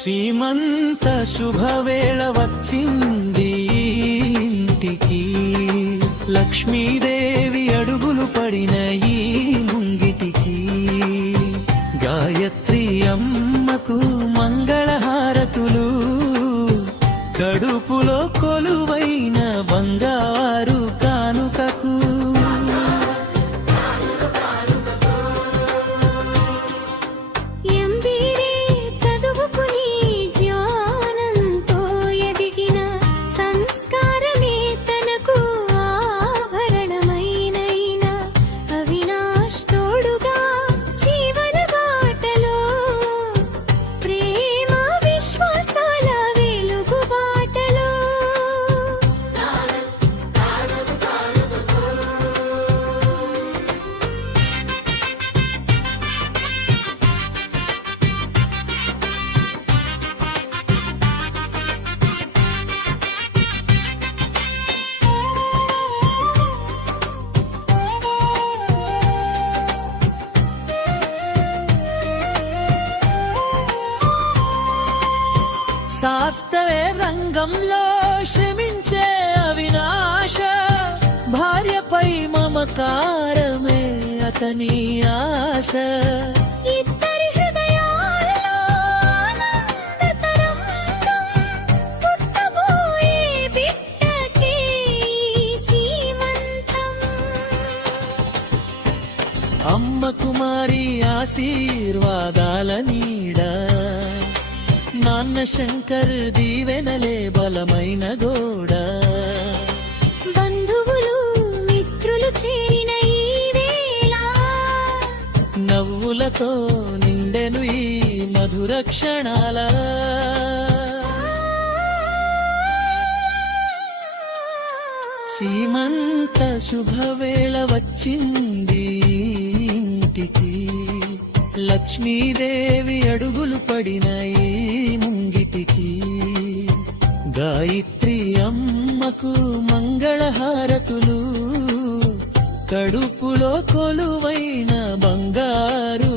శ్రీమంత శుభవేళ వచ్చింది ఇంటికి, లక్ష్మీదేవి అడుగులు పడిన ఈ ముంగిటికి. గాయత్రి అమ్మకు మంగళహారతులు, కడుపులో కొలువైన బంగారు కానుకకు. సాఫ్ట్వేర్ రంగంలో శ్రమించే అవినాశ, భార్యపై మమకారమే అతని ఆశ. ఇద్దరి హృదయాల్లో ఆనందతరంగం, పుట్టబోయే బిడ్డకి సీమంతం. అమ్మ కుమారి ఆశీర్వాదాల నీడ, నాన్న శంకర్ దీవెనలే బలమైన గోడ. బంధువులు మిత్రులు చేరిన ఈ వేళ, నవ్వులతో నిండెను ఈ మధుర క్షణాల. సీమంత శుభవేళ వచ్చింది ఇంటికి, లక్ష్మీదేవి అడుగులు పడిన ఈ ముంగిటికి. గాయత్రి అమ్మకు మంగళహారతులు, కడుపులో కొలువైన బంగారు